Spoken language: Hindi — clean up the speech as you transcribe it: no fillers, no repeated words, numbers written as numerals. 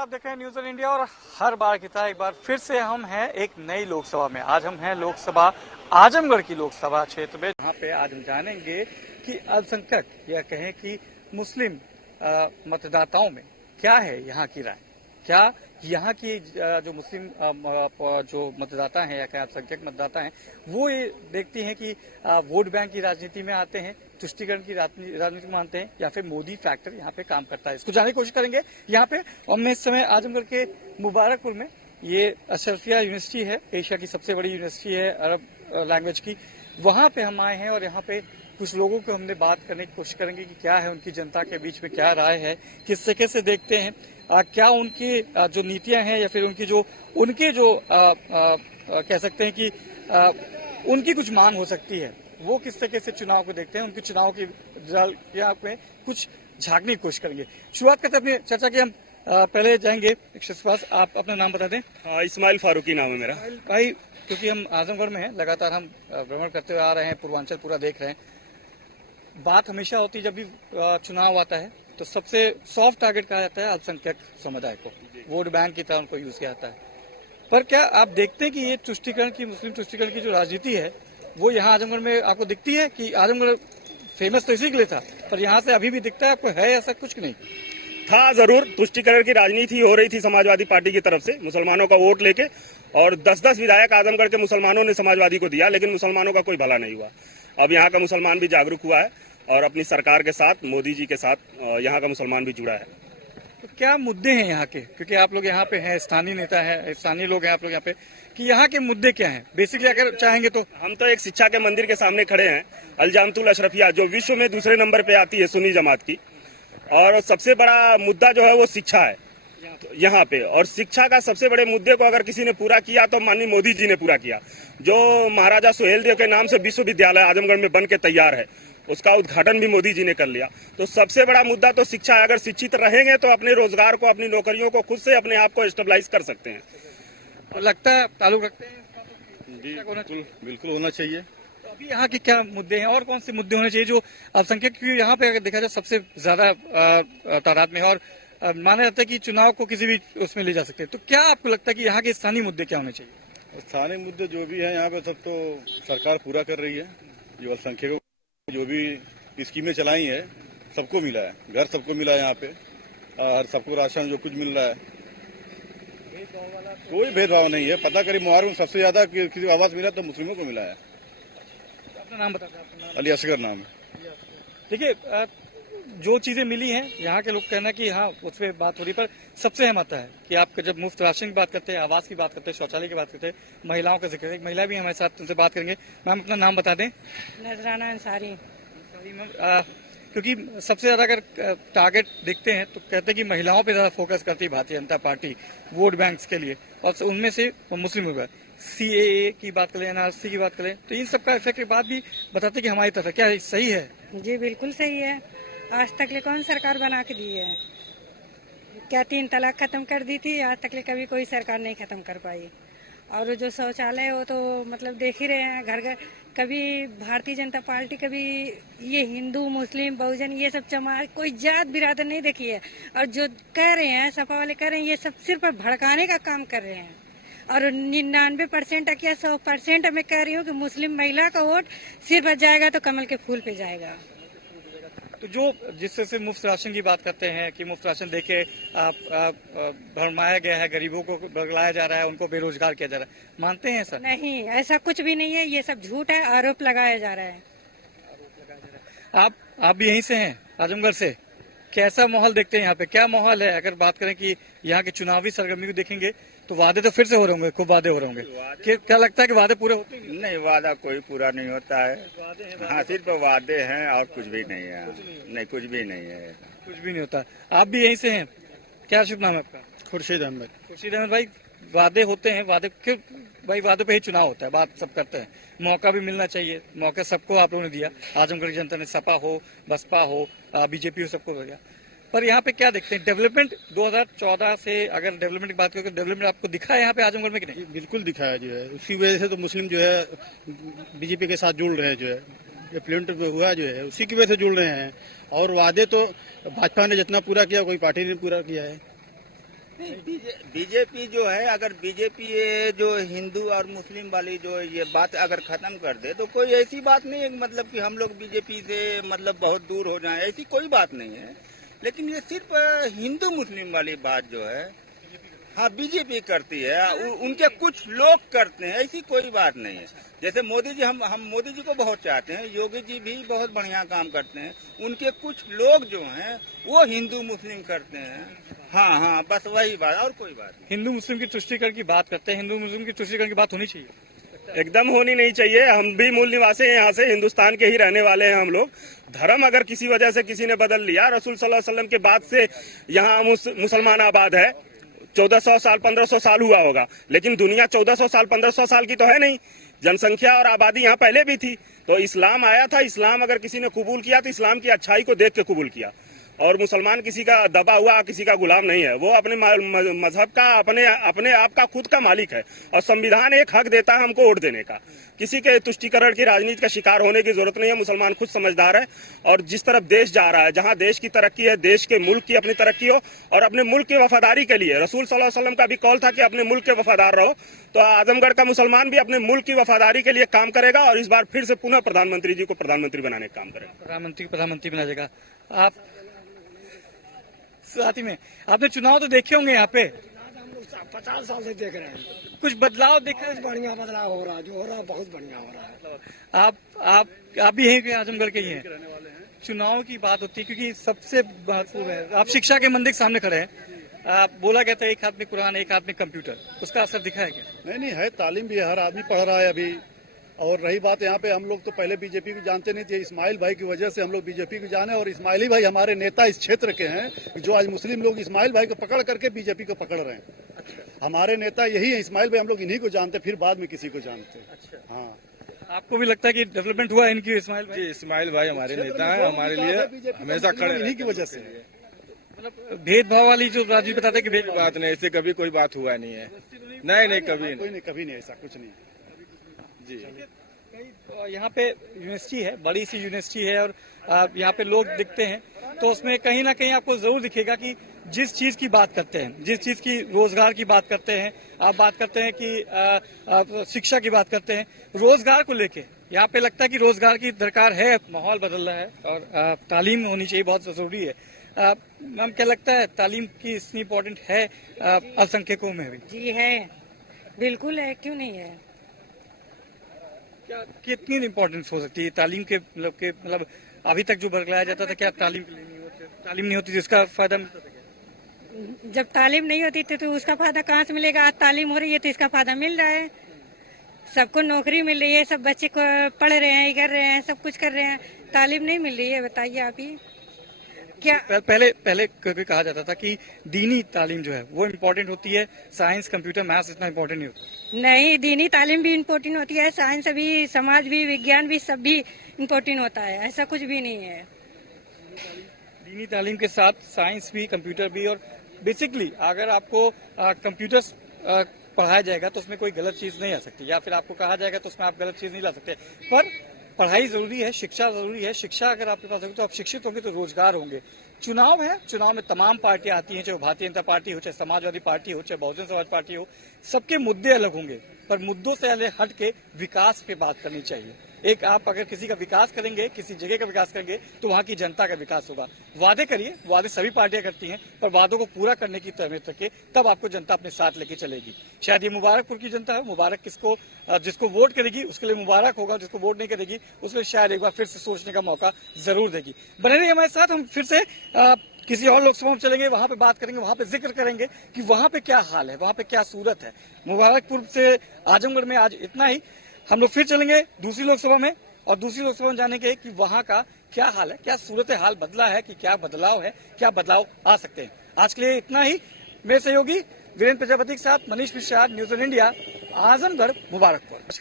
आप देख रहे हैं न्यूज़ ऑन इंडिया और हर बार की तरह एक बार फिर से हम हैं एक नई लोकसभा में। आज हम हैं लोकसभा आजमगढ़ की लोकसभा क्षेत्र में, जहाँ पे आज हम जानेंगे कि अल्पसंख्यक या कहें कि मुस्लिम मतदाताओं में क्या है यहाँ की राय। क्या यहाँ की जो मुस्लिम जो मतदाता हैं या क्या अल्पसंख्यक मतदाता हैं वो ये देखती हैं कि वोट बैंक की राजनीति में आते हैं, तुष्टीकरण की राजनीति मानते हैं या फिर मोदी फैक्टर यहाँ पे काम करता है। इसको जानने की कोशिश करेंगे यहाँ पे। और मैं इस समय आजमगढ़ के मुबारकपुर में, ये अशरफिया यूनिवर्सिटी है, एशिया की सबसे बड़ी यूनिवर्सिटी है अरब लैंग्वेज की, वहाँ पे हम आए हैं और यहाँ पे कुछ लोगों को हमने बात करने की कोशिश करेंगे कि क्या है उनकी जनता के बीच में क्या राय है, किस तरीके से देखते हैं, क्या उनकी जो नीतियां हैं या फिर उनकी जो कह सकते हैं कि उनकी कुछ मांग हो सकती है, वो किस तरीके से चुनाव को देखते हैं, उनके चुनाव की रिजल्ट में कुछ झांकने की कोशिश करेंगे। शुरुआत करते हैं अपनी चर्चा की। हम पहले जाएंगे एक शख्स के पास। आप अपना नाम बता दें। इस्माइल फारूकी नाम है मेरा। भाई, क्योंकि हम आजमगढ़ में हैं, लगातार हम भ्रमण करते हुए आ रहे हैं, पूर्वांचल पूरा देख रहे हैं। बात हमेशा होती है जब भी चुनाव आता है तो सबसे सॉफ्ट टारगेट कहा जाता है अल्पसंख्यक समुदाय को, वोट बैंक की तरह उनको यूज किया जाता है। पर क्या आप देखते हैं कि ये तुष्टीकरण की, मुस्लिम तुष्टीकरण की जो राजनीति है वो यहाँ आजमगढ़ में आपको दिखती है? कि आजमगढ़ फेमस तो इसी के लिए था, पर यहाँ से अभी भी दिखता है आपको, है ऐसा कुछ नहीं? था जरूर, तुष्टीकरण की राजनीति हो रही थी समाजवादी पार्टी की तरफ से मुसलमानों का वोट लेके, और 10-10 विधायक आजमगढ़ के मुसलमानों ने समाजवादी को दिया, लेकिन मुसलमानों का कोई भला नहीं हुआ। अब यहाँ का मुसलमान भी जागरूक हुआ है और अपनी सरकार के साथ, मोदी जी के साथ यहाँ का मुसलमान भी जुड़ा है। तो क्या मुद्दे हैं यहाँ के, क्योंकि आप लोग यहाँ पे हैं, स्थानीय नेता हैं, स्थानीय लोग हैं आप लोग यहाँ पे, कि यहाँ के मुद्दे क्या हैं बेसिकली अगर चाहेंगे तो? हम तो एक शिक्षा के मंदिर के सामने खड़े हैं, अलजामतुल अशरफिया, जो विश्व में दूसरे नंबर पे आती है सुन्नी जमात की, और सबसे बड़ा मुद्दा जो है वो शिक्षा है यहाँ पे। और शिक्षा का सबसे बड़े मुद्दे को अगर किसी ने पूरा किया तो माननीय मोदी जी ने पूरा किया। जो महाराजा सुहेलदेव के नाम से विश्वविद्यालय आजमगढ़ में बन के तैयार है, उसका उद्घाटन भी मोदी जी ने कर लिया। तो सबसे बड़ा मुद्दा तो शिक्षा है। अगर शिक्षित रहेंगे तो अपने रोजगार को, अपनी नौकरियों को खुद से अपने आप को स्टेबलाइज कर सकते हैं। तो लगता है ताल्लुक रखते हैं जी, बिल्कुल होना चाहिए। तो अभी यहाँ के क्या मुद्दे हैं और कौन से मुद्दे होने चाहिए जो अल्पसंख्यक, क्योंकि यहाँ पे अगर देखा जाए सबसे ज्यादा तादाद में है और माना जाता है कि चुनाव को किसी भी उसमें ले जा सकते हैं, तो क्या आपको लगता है कि यहाँ के स्थानीय मुद्दे क्या होने चाहिए? स्थानीय मुद्दे जो भी है यहाँ पे सब तो सरकार पूरा कर रही है। जो अल्पसंख्यकों जो भी स्कीमें चलाई है सबको मिला है, घर सबको मिला है यहाँ पे, और सबको राशन जो कुछ मिल रहा है, कोई भेदभाव नहीं है। पता करिए मुहार में सबसे ज्यादा किसी को आवास मिला तो मुस्लिमों को मिला है। अपना नाम बता दें। अली असगर नाम है। देखिए, जो चीजें मिली हैं यहाँ के लोग कहना है कि हाँ उस पर बात हो रही, पर सबसे अहम आता है कि आप जब मुफ्त राशन की बात करते हैं, आवास की बात करते हैं, शौचालय की बात करते हैं, महिलाओं का जिक्र है। एक महिला भी हमारे साथ उनसे बात करेंगे। मैम, अपना नाम बता दें। नजराना अंसारी। क्योंकि सबसे ज्यादा अगर टारगेट देखते हैं तो कहते हैं कि महिलाओं पे ज्यादा फोकस करती है Bharatiya Janata party vote banks के लिए, और उनमें से मुस्लिम लोग। CAA की बात करें, NRC की बात करें, तो इन सब का इफेक्ट के बाद भी बताते हैं कि हमारी तरफ क्या सही है? जी बिल्कुल सही है। आज तक ले कौन सरकार बना के दी है? क्या 3 तलाक खत्म कर दी थी? आज तक ले कभी कोई सरकार नहीं खत्म कर पाई। और जो शौचालय है वो तो मतलब देख ही रहे हैं, घर घर। कभी भारतीय जनता पार्टी, कभी ये हिंदू, मुस्लिम, बहुजन, ये सब समाज, कोई जात बिरादर नहीं देखी है। और जो कह रहे हैं, सपा वाले कह रहे हैं, ये सब सिर्फ भड़काने का काम कर रहे हैं। और 99% या 100% मैं कह रही हूँ कि मुस्लिम महिला का वोट सिर्फ जाएगा तो कमल के फूल पे जाएगा। तो जो जिससे मुफ्त राशन की बात करते हैं कि मुफ्त राशन देके भरमाया गया है, गरीबों को बगलाया जा रहा है, उनको बेरोजगार किया जा रहा है, मानते हैं सर? नहीं, ऐसा कुछ भी नहीं है, ये सब झूठ है, आरोप लगाया जा रहा है। आप भी यहीं से हैं, आजमगढ़ से? कैसा माहौल देखते हैं यहाँ पे? क्या माहौल है? अगर बात करें कि यहाँ की चुनावी सरगर्मी को देखेंगे तो वादे तो फिर से हो रहे होंगे, खूब वादे हो रहे होंगे। क्या लगता है कि वादे पूरे होते हैं? नहीं, वादा कोई पूरा नहीं होता है। हाँ, सिर्फ वादे हैं और कुछ भी नहीं है। नहीं, कुछ भी नहीं है, कुछ भी नहीं होता। आप भी यहीं से हैं? क्या शुभ नाम है आपका? खुर्शीद अहमद। खुर्शीद अहमद भाई, वादे होते हैं, वादे क्यों भाई? वादे पे ही चुनाव होता है, बात सब करते हैं। मौका भी मिलना चाहिए, मौका सबको आप लोगों ने दिया। आजमगढ़ की जनता ने, सपा हो, बसपा हो, BJP हो, सबको दिया। पर यहाँ पे क्या देखते हैं डेवलपमेंट 2014 से? अगर डेवलपमेंट की बात करें तो डेवलपमेंट आपको दिखा है यहाँ पे आजमगढ़ में कि नहीं? बिल्कुल दिखाया जो है, उसी वजह से तो मुस्लिम जो है बीजेपी के साथ जुड़ रहे हैं। जो है इम्प्लीमेंट हुआ जो है उसी की वजह से जुड़ रहे हैं। और वादे तो भाजपा ने जितना पूरा किया कोई पार्टी ने पूरा किया है। बीजेपी जो है, अगर बीजेपी ये जो हिंदू और मुस्लिम वाली जो ये बात अगर खत्म कर दे तो कोई ऐसी बात नहीं है मतलब कि हम लोग बीजेपी से मतलब बहुत दूर हो जाएं, ऐसी कोई बात नहीं है। लेकिन ये सिर्फ हिंदू मुस्लिम वाली बात जो है, हाँ बीजेपी करती है, उनके कुछ लोग करते हैं, ऐसी कोई बात नहीं है। जैसे मोदी जी, हम मोदी जी को बहुत चाहते हैं, योगी जी भी बहुत बढ़िया काम करते हैं, उनके कुछ लोग जो हैं वो हिंदू मुस्लिम करते हैं। हाँ, बस वही बात, और कोई बात नहीं। हिंदू मुस्लिम की तुष्टीकरण की बात करते हैं, हिंदू मुस्लिम की तुष्टीकरण की बात होनी चाहिए। एकदम होनी नहीं चाहिए। हम भी मूल निवासी हैं, यहाँ से हिंदुस्तान के ही रहने वाले हैं हम लोग। धर्म अगर किसी वजह से किसी ने बदल लिया, रसूल सल्लल्लाहु अलैहि वसल्लम के बाद से यहाँ मुसलमान आबाद है, 1400 साल 1500 साल हुआ होगा, लेकिन दुनिया 1400 साल 1500 साल की तो है नहीं। जनसंख्या और आबादी यहाँ पहले भी थी। तो इस्लाम आया था, इस्लाम अगर किसी ने कबूल किया तो इस्लाम की अच्छाई को देख के कबूल किया। और मुसलमान किसी का दबा हुआ, किसी का गुलाम नहीं है, वो अपने मजहब का अपने आप का खुद का मालिक है। और संविधान एक हक देता है हमको वोट देने का। किसी के तुष्टीकरण की राजनीति का शिकार होने की जरूरत नहीं है। मुसलमान खुद समझदार है, और जिस तरफ देश जा रहा है, जहां देश की तरक्की है, देश के मुल्क की अपनी तरक्की हो, और अपने मुल्क की वफादारी के लिए रसूल सल्लल्लाहु अलैहि वसल्लम का भी कॉल था कि अपने मुल्क के वफादार रहो। तो आजमगढ़ का मुसलमान भी अपने मुल्क की वफादारी के लिए काम करेगा, और इस बार फिर से पुनः प्रधानमंत्री जी को प्रधानमंत्री बनाने का काम करेगा। प्रधानमंत्री बना जाएगा। आप साथ ही में आपने चुनाव तो देखे होंगे यहाँ पे, 50 साल से देख रहे हैं। कुछ बदलाव देखा है? बहुत बढ़िया बदलाव हो रहा है, जो हो रहा है बहुत बढ़िया हो रहा है। आप भी हैं कि आजमगढ़ के ही हैं? चुनाव की बात होती है क्योंकि सबसे महत्वपूर्ण है। आप शिक्षा के मंदिर के सामने खड़े हैं, आप बोला गया था एक हाथ में कुरान एक हाथ में कंप्यूटर, उसका असर दिखा है क्या? नहीं है, तालीम भी हर आदमी पढ़ रहा है अभी। और रही बात यहाँ पे, हम लोग तो पहले बीजेपी को जानते नहीं थे, इस्माइल भाई की वजह से हम लोग बीजेपी को जाने। और इस्माइली भाई हमारे नेता इस क्षेत्र के हैं, जो आज मुस्लिम लोग इस्माइल भाई को पकड़ करके बीजेपी को पकड़ रहे हैं। हमारे नेता यही है इस्माइल भाई, हम लोग इन्हीं को जानते, फिर बाद में किसी को जानते। हाँ, आपको भी लगता है कि डेवलपमेंट हुआ इनकी? इस्माइल भाई जी, इस्माइल भाई हमारे नेता हैं, हमारे लिए हमेशा खड़े इन्हीं की वजह से। मतलब भेदभाव वाली जो राजनीति बताते हैं कि भेदभाव बात नहीं, ऐसे कभी कोई बात हुआ नहीं है। नहीं, कभी नहीं, ऐसा कुछ नहीं जी। यहाँ पे यूनिवर्सिटी है, बड़ी सी यूनिवर्सिटी है, और यहाँ पे लोग दिखते हैं तो उसमें कहीं ना कहीं आपको जरूर दिखेगा कि जिस चीज की बात करते हैं, जिस चीज की रोजगार की बात करते हैं, आप बात करते हैं कि शिक्षा की बात करते हैं, रोजगार को लेके यहाँ पे लगता है कि रोजगार की दरकार है, माहौल बदल रहा है, और तालीम होनी चाहिए, बहुत जरूरी है। मैम क्या लगता है तालीम की इतनी इम्पोर्टेंट है अल्पसंख्यकों में भी? जी है, बिल्कुल है, क्यों नहीं है। क्या कितनी इम्पोर्टेंस हो सकती है तालीम के? मतलब अभी तक जो बरगलाया जाता था, क्या तालीम नहीं होती जिसका फायदा मिलता था क्या? जब तालीम नहीं होती थी तो उसका फायदा कहाँ से मिलेगा? आज तालीम हो रही है तो इसका फायदा मिल रहा है, सबको नौकरी मिल रही है, सब बच्चे को पढ़ रहे हैं, कर रहे हैं, सब कुछ कर रहे हैं। तालीम नहीं मिल रही है, बताइए आप ही क्या? पहले कभी कहा जाता था कि दीनी तालीम जो है वो इम्पोर्टेंट होती है, साइंस कंप्यूटर मैथ्स इतना इम्पोर्टेंट नहीं होता। नहीं, दीनी तालीम भी इम्पोर्टेंट होती है, साइंस भी, समाज भी, विज्ञान भी, सब भी इम्पोर्टेंट होता है, ऐसा कुछ भी नहीं है। दीनी तालीम के साथ साइंस भी, कंप्यूटर भी, और बेसिकली अगर आपको कंप्यूटर पढ़ाया जाएगा तो उसमें कोई गलत चीज नहीं आ सकती, या फिर आपको कहा जाएगा तो उसमें आप गलत चीज नहीं ला सकते। पर पढ़ाई जरूरी है, शिक्षा जरूरी है। शिक्षा अगर आपके पास होगी तो आप शिक्षित होंगे तो रोजगार होंगे। चुनाव है, चुनाव में तमाम पार्टियां आती हैं, चाहे भारतीय जनता पार्टी हो, चाहे समाजवादी पार्टी हो, चाहे बहुजन समाज पार्टी हो, सबके मुद्दे अलग होंगे, पर मुद्दों से अलग हट के विकास पे बात करनी चाहिए। एक आप अगर किसी का विकास करेंगे, किसी जगह का विकास करेंगे तो वहां की जनता का विकास होगा। वादे करिए, वादे सभी पार्टियां करती हैं, पर वादों को पूरा करने की तहमीर रखे, तब आपको जनता अपने साथ लेके चलेगी। शायद ये मुबारकपुर की जनता है, मुबारक किसको, जिसको वोट करेगी उसके लिए मुबारक होगा, जिसको वोट नहीं करेगी उसके शायद एक बार फिर से सोचने का मौका जरूर देगी। बने रहिए हमारे साथ, हम फिर से किसी और लोकसभा में चलेंगे, वहां पे बात करेंगे, वहां पे जिक्र करेंगे कि वहां पे क्या हाल है, वहां पे क्या सूरत है। मुबारकपुर से आजमगढ़ में आज इतना ही। हम लोग फिर चलेंगे दूसरी लोकसभा में, और दूसरी लोकसभा में जाने के कि वहां का क्या हाल है, क्या सूरत हाल बदला है, कि क्या बदलाव है, क्या बदलाव आ सकते हैं। आज के लिए इतना ही। मेरे सहयोगी वीरेंद्र प्रजापति के साथ Manish Mishra, news on India, Azamgarh, Mubarakpur.